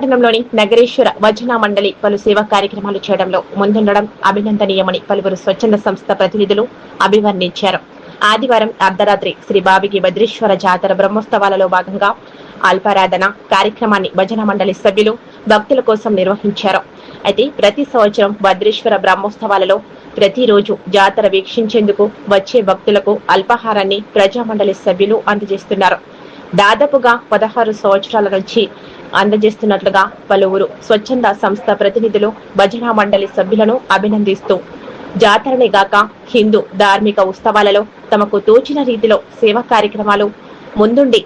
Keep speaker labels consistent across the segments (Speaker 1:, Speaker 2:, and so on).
Speaker 1: పట్టణంలోని నగరేశ్వర వచన మండలి పలు సేవా కార్యక్రమాలు చేయడంలో ముందుండడం అభినందనీయమని పలువురు స్వచ్ఛంద సంస్థ ప్రతినిధులు అభివర్ణించారు. ఆదివారం అర్ధరాత్రి శ్రీ బాబికి భద్రేశ్వర జాతర బ్రహ్మోత్సవాలలో భాగంగా అల్పారాధన కార్యక్రమాన్ని భజన మండలి సభ్యులు భక్తుల కోసం నిర్వహించారు. అయితే ప్రతి సంవత్సరం భద్రేశ్వర బ్రహ్మోత్సవాలలో ప్రతిరోజు జాతర వీక్షించేందుకు వచ్చే భక్తులకు అల్పాహారాన్ని ప్రజామండలి సభ్యులు అందజేస్తున్నారు. దాదాపుగా పదహారు సంవత్సరాల నుంచి అందజేస్తున్నట్లుగా పలువురు స్వచ్ఛంద సంస్థ ప్రతినిధులు భజనా మండలి సభ్యులను అభినందిస్తూ జాతరనే గాక హిందూ ధార్మిక ఉత్సవాలలో తమకు తోచిన రీతిలో సేవా కార్యక్రమాలు ముందుండి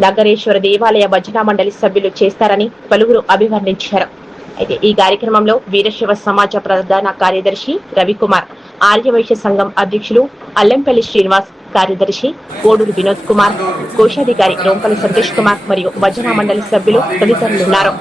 Speaker 1: నగరేశ్వర దేవాలయ భజనా మండలి సభ్యులు చేస్తారని పలువురు అభివర్ణించారు. అయితే ఈ కార్యక్రమంలో వీరశివ సమాజ ప్రధాన కార్యదర్శి రవికుమార్ ఆర్యవైశ్య సంఘం అధ్యక్షులు అల్లంపల్లి శ్రీనివాస్ కార్యదర్శి కోడూరు వినోద్ కుమార్ కోశాధికారి రోంపల్లి సంతోష్ కుమార్ మరియు భజన మండలి సభ్యులు తదితరులున్నారు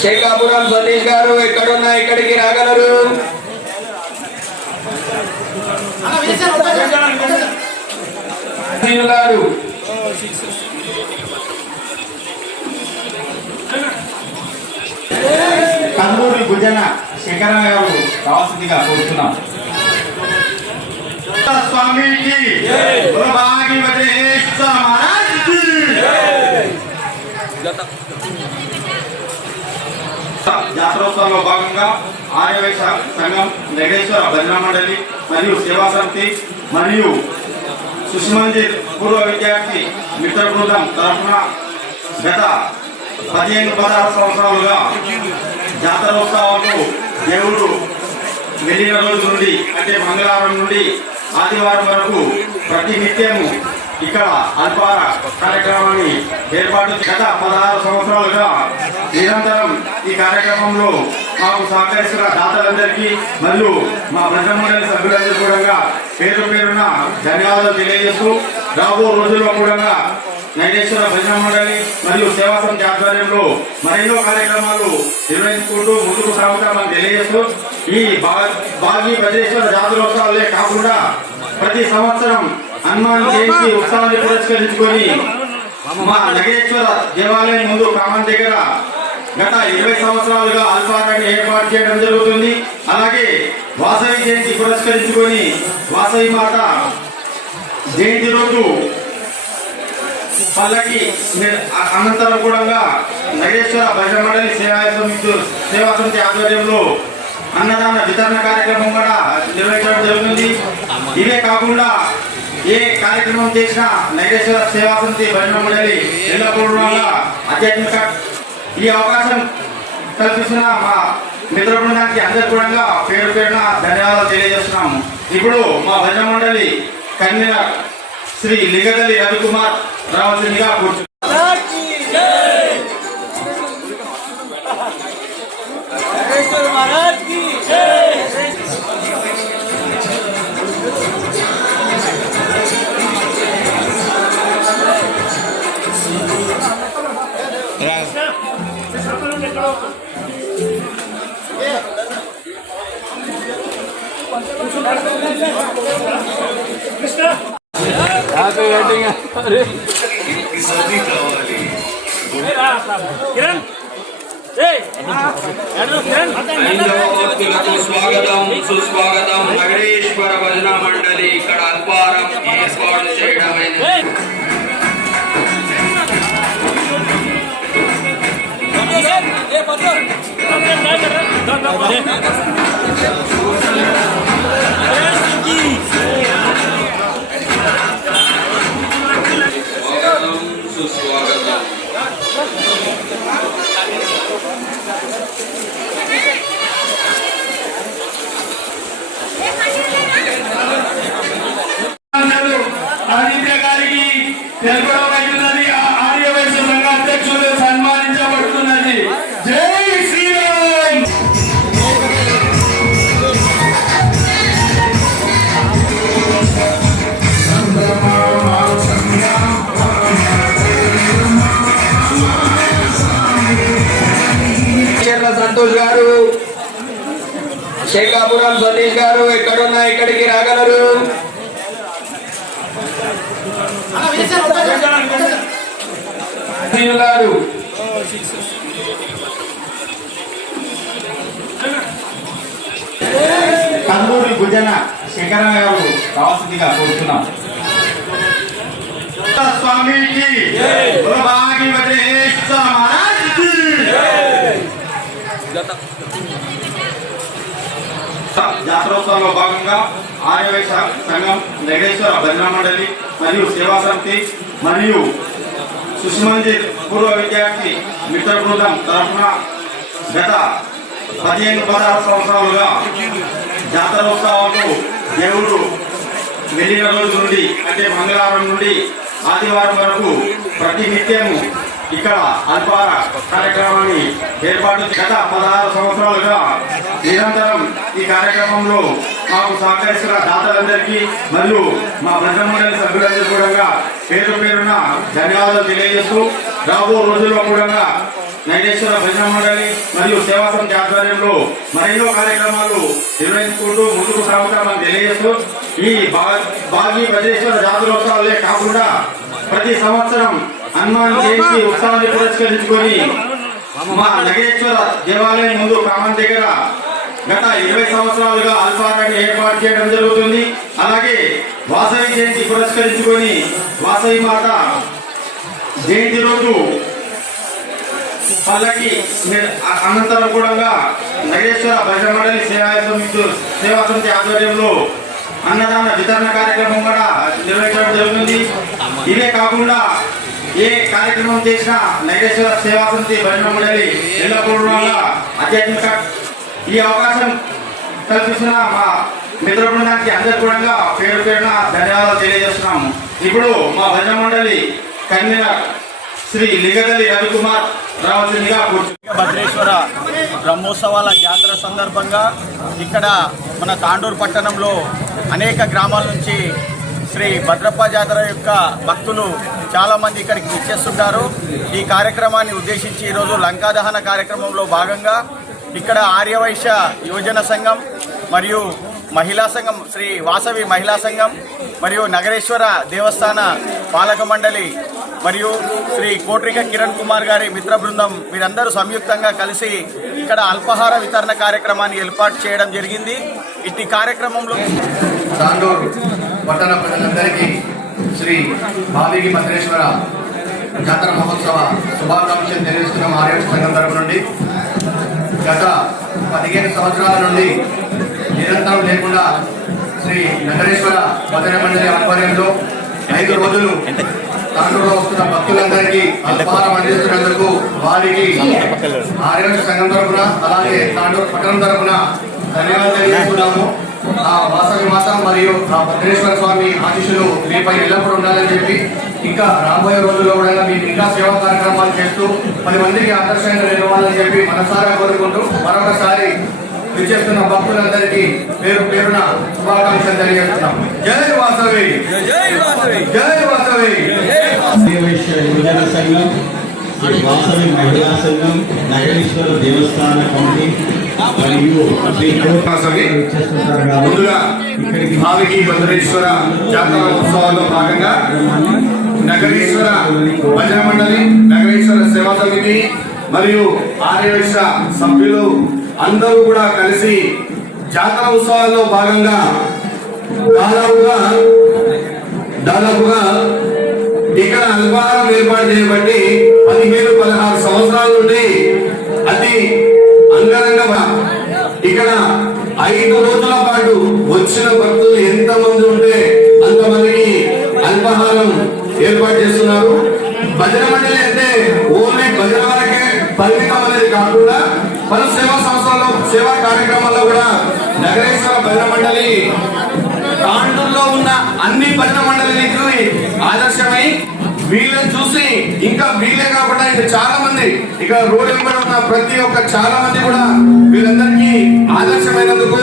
Speaker 2: శేఖాపురం సతీష్ గారు ఎక్కడున్నా ఇక్కడికి రాగలరు. శ్రీను గారు.
Speaker 3: కల్లూరి భుజన శంకర గారు రావాల్సిందిగా కోరుతున్నాం. స్వామికి భాగి వజేశ్వర జాతరోత్సవంలో భాగంగా ఆర్యవైశ్య సంఘం నగేశ్వర భజన మండలి మరియు సేవా సమితి మరియు సుష్మంజిత్ పూర్వ విద్యార్థి మిత్ర బృందం తరఫున గత పదిహేను పదహారు సంవత్సరాలుగా జాతరోత్సవాలు దేవుడు వెళ్ళిన రోజు నుండి అంటే మంగళవారం నుండి ఆదివారం వరకు ప్రతి నిత్యము ఇక్కడ అల్పార కార్యక్రమాన్ని ఏర్పాటు గత పదహారు సంవత్సరాలుగా నిరంతరం ఈ కార్యక్రమంలో మాకు సహకరిస్తున్న దాతలందరికీ మరియు మా ప్రజామండలి సభ్యులందరూ కూడా పేరు పేరున ధన్యవాదాలు తెలియజేస్తూ రాబో రోజుల్లో కూడా నైనేశ్వర భజన మండలి మరియు సేవా సమితి ఆధ్వర్యంలో మరెన్నో కార్యక్రమాలు నిర్వహించుకుంటూ ముందుకు సాగుతామని తెలియజేస్తూ ఈ భా- భాగి భద్రేశ్వర జాతరోత్సవాలే కాకుండా ప్రతి సంవత్సరం హనుమాన్ జయంతి ఉత్సవాన్ని పురస్కరించుకొని మా నగేశ్వర దేవాలయం ముందు కామన్ దగ్గర గత ఇరవై సంవత్సరాలుగా అల్పారాన్ని ఏర్పాటు చేయడం జరుగుతుంది. అలాగే వాసవి జయంతి పురస్కరించుకొని వాసవి మాత జయంతి రోజు పల్లకి అనంతరం కూడా నగేశ్వర భజన మండలి సేవా సమితి సేవా సమితి ఆధ్వర్యంలో అన్నదాన వితరణ కార్యక్రమం కూడా నిర్వహించడం జరుగుతుంది. ఇవే కాకుండా ఏ కార్యక్రమం చేసిన నగేశ్వర సేవా సమితి భజన మండలి ఎల్లప్పుడూ ఆధ్యాత్మిక ఈ అవకాశం కల్పిస్తున్న మా మిత్ర బృందానికి అందరి కూడా పేరు పేరున ధన్యవాదాలు తెలియజేస్తున్నాము. ఇప్పుడు మా భజన మండలి కన్వీనర్ శ్రీ లిగదల్లి రవికుమార్ రావాల్సిందిగా కూర్చున్నారు
Speaker 4: కిరణ్ ఏయ్ కిరణ్
Speaker 2: ఐదవ భక్తులకు స్వాగతం సుస్వాగతం నగరేశ్వర భజన మండలి ఇక్కడ అల్పారం ఏర్పాటు చేయడమైనది
Speaker 3: Thank you.
Speaker 2: శేఖాపురం సతీష్ గారు ఎక్కడున్నా ఇక్కడికి రాగలరు. గారు.
Speaker 3: కందూరి భుజన శంకర గారు రావాల్సిందిగా కోరుతున్నాం. స్వామికి భాగి వజ్రేశ్వర జాతరోత్సవంలో భాగంగా ఆర్యవేశ సంఘం వెంకటేశ్వర భజన మండలి మరియు సేవా సమితి మరియు సుష్మందిర్ పూర్వ విద్యార్థి మిత్ర బృందం తరఫున గత పదిహేను పదహారు సంవత్సరాలుగా జాతరోత్సవాలు దేవుడు వెళ్ళిన రోజు నుండి అంటే మంగళవారం నుండి ఆదివారం వరకు ప్రతి నిత్యము ఇక్కడ అల్పార కార్యక్రమాన్ని ఏర్పాటు గత పదహారు సంవత్సరాలుగా నిరంతరం ఈ కార్యక్రమంలో మాకు సహకరిస్తున్న దాతలందరికీ మరియు మా ప్రజామండలి సభ్యులందరూ కూడా పేరు పేరున ధన్యవాదాలు తెలియజేస్తూ రాబో రోజుల్లో కూడా నైనేశ్వర ప్రజామండలి మండలి మరియు సేవా సమితి ఆధ్వర్యంలో మరెన్నో కార్యక్రమాలు నిర్వహించుకుంటూ ముందుకు సాగుతామని తెలియజేస్తూ ఈ భాగీ భాగి భద్రేశ్వర జాతరోత్సవాలే కాకుండా ప్రతి సంవత్సరం హనుమాన్ జయంతి ఉత్సవాన్ని పురస్కరించుకొని మా నగేశ్వర దేవాలయం ముందు గ్రామం దగ్గర గత ఇరవై సంవత్సరాలుగా అల్పారాన్ని ఏర్పాటు చేయడం జరుగుతుంది. అలాగే వాసవి జయంతి పురస్కరించుకొని వాసవి మాత జయంతి రోజు పల్లకి అనంతరం కూడా నగేశ్వర భజన మండలి సేవా సేవా సమితి ఆధ్వర్యంలో అన్నదాన వితరణ కార్యక్రమం కూడా నిర్వహించడం జరుగుతుంది. ఇవే కాకుండా ఏ కార్యక్రమం చేసినా నగేశ్వర సేవా సమితి భజన మండలి ఎల్లప్పుడూ ఆధ్యాత్మిక ఈ అవకాశం కల్పిస్తున్న మా మిత్ర బృందానికి అందరు కూడా పేరు పేరున ధన్యవాదాలు తెలియజేస్తున్నాము. ఇప్పుడు మా భజన మండలి కన్వీనర్ శ్రీ లిగదల్లి రవికుమార్ రావాల్సిందిగా
Speaker 5: భద్రేశ్వర బ్రహ్మోత్సవాల జాతర సందర్భంగా ఇక్కడ మన తాండూరు పట్టణంలో అనేక గ్రామాల నుంచి శ్రీ భద్రప్ప జాతర యొక్క భక్తులు చాలామంది ఇక్కడికి విచ్చేస్తుంటారు. ఈ కార్యక్రమాన్ని ఉద్దేశించి ఈరోజు లంకా దహన కార్యక్రమంలో భాగంగా ఇక్కడ ఆర్యవైశ్య యువజన సంఘం మరియు మహిళా సంఘం శ్రీ వాసవి మహిళా సంఘం మరియు నగరేశ్వర దేవస్థాన పాలక మండలి మరియు శ్రీ కోట్రిక కిరణ్ కుమార్ గారి మిత్ర బృందం వీరందరూ సంయుక్తంగా కలిసి ఇక్కడ అల్పాహార వితరణ కార్యక్రమాన్ని ఏర్పాటు చేయడం జరిగింది. ఇట్టి కార్యక్రమంలో
Speaker 6: పట్టణ ప్రజలందరికీ శ్రీ భావికి భద్రేశ్వర జాతర మహోత్సవ శుభాకాంక్షలు తెలియజేస్తున్న ఆర్యవ సంఘం తరపు నుండి. గత పదిహేను సంవత్సరాల నుండి నిరంతరం లేకుండా శ్రీ నగరేశ్వర భద్ర మండలి ఆధ్వర్యంలో ఐదు రోజులు తాండూరులో వస్తున్న భక్తులందరికీ అల్పాహారం అందిస్తున్నందుకు వారికి ఆర్యవ సంఘం తరపున అలాగే తాండూరు పట్టణం తరపున ధన్యవాదాలు తెలియజేస్తున్నాము ఆ వాసవి మాత మరియు ఆ భద్రేశ్వర స్వామి ఆశీస్సులు మీపై ఎల్లప్పుడూ ఉండాలని చెప్పి ఇంకా రాబోయే రోజుల్లో కూడా మీరు ఇంకా సేవా కార్యక్రమాలు చేస్తూ పది మందికి ఆదర్శంగా నిలవాలని చెప్పి మనసారా కోరుకుంటూ మరొకసారి విచ్చేస్తున్న భక్తులందరికీ పేరు పేరున శుభాకాంక్షలు తెలియజేస్తున్నాం. జై వాసవి! జై వాసవి!
Speaker 7: యువజన సంఘం వాసవి మహిళా సంఘం నగరేశ్వర దేవస్థాన కమిటీ మరియు శ్రీ
Speaker 6: ముందుగా భావికి భద్రేశ్వర జాతర ఉత్సవాల్లో భాగంగా నగరేశ్వర భజన మండలి నగరేశ్వర సేవా సమితి మరియు ఆర్యవేశ సభ్యులు అందరూ కూడా కలిసి జాతర ఉత్సవాల్లో భాగంగా దాదాపుగా దాదాపుగా ఇక్కడ అల్పాహారం ఏర్పాటు చేయబట్టి పదిహేను పదహారు సంవత్సరాల నుండి అతి ఇక్కడ ఐదు రోజుల పాటు వచ్చిన భక్తులు ఎంత మంది ఉంటే అంతమందికి అల్పాహారం ఏర్పాటు చేస్తున్నారు. భజన మండలి అంటే ఓన్లీ భజన వరకే పరిమితం అనేది కాకుండా పలు సేవా సంస్థల్లో సేవా కార్యక్రమాల్లో కూడా నగరేశ్వర భజన మండలి తాండూరులో ఉన్న అన్ని భజన మండలికి ఆదర్శమై వీళ్ళని చూసి ఇంకా వీళ్ళే కాకుండా ఇంకా చాలా మంది ఇక రోడ్ వెంబడి ఉన్న ప్రతి ఒక్క చాలా మంది కూడా వీళ్ళందరికీ ఆదర్శమైనందుకు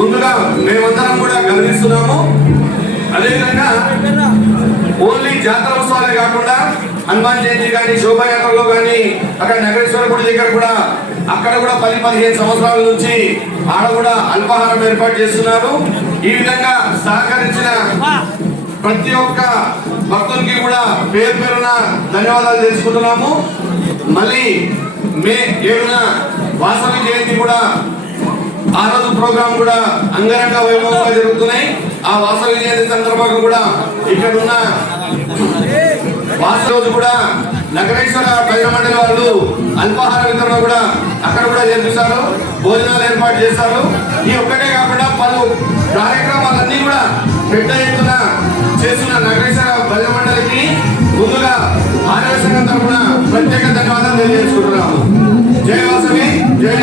Speaker 6: ముందుగా మేమందరం కూడా గమనిస్తున్నాము. అదేవిధంగా ఓన్లీ జాతర ఉత్సవాలే కాకుండా హనుమాన్ జయంతి కానీ శోభాయాత్రలో కానీ అక్కడ నగరేశ్వర గుడి దగ్గర కూడా అక్కడ కూడా పది పదిహేను సంవత్సరాల నుంచి ఆడ కూడా అల్పాహారం ఏర్పాటు చేస్తున్నారు. ఈ విధంగా సహకరించిన ప్రతి ఒక్క భక్తునికి కూడా పేరు పేరున ధన్యవాదాలు తెలుసుకుంటున్నాము. మళ్ళీ మే ఏడున వాసవి జయంతి కూడా ఆ రోజు ప్రోగ్రాం కూడా అంగరంగ వైభవంగా జరుగుతున్నాయి. ఆ వాసవి జయంతి సందర్భంగా కూడా ఇక్కడ ఉన్న వాసవి రోజు కూడా నగరేశ్వర భైర మండలి వాళ్ళు అల్పాహార వితరణ కూడా అక్కడ కూడా జరిపిస్తారు. భోజనాలు ఏర్పాటు చేస్తారు. ఈ ఒక్కటే కాకుండా పలు కార్యక్రమాలన్నీ కూడా పెద్ద ఎత్తున చేస్తున్న నగరేశ్వర భజన మండలికి ముందుగా ఆరోగ్య తరఫున ప్రత్యేక ధన్యవాదాలు తెలియజేసుకుంటున్నాము. జయ వాసవి జయ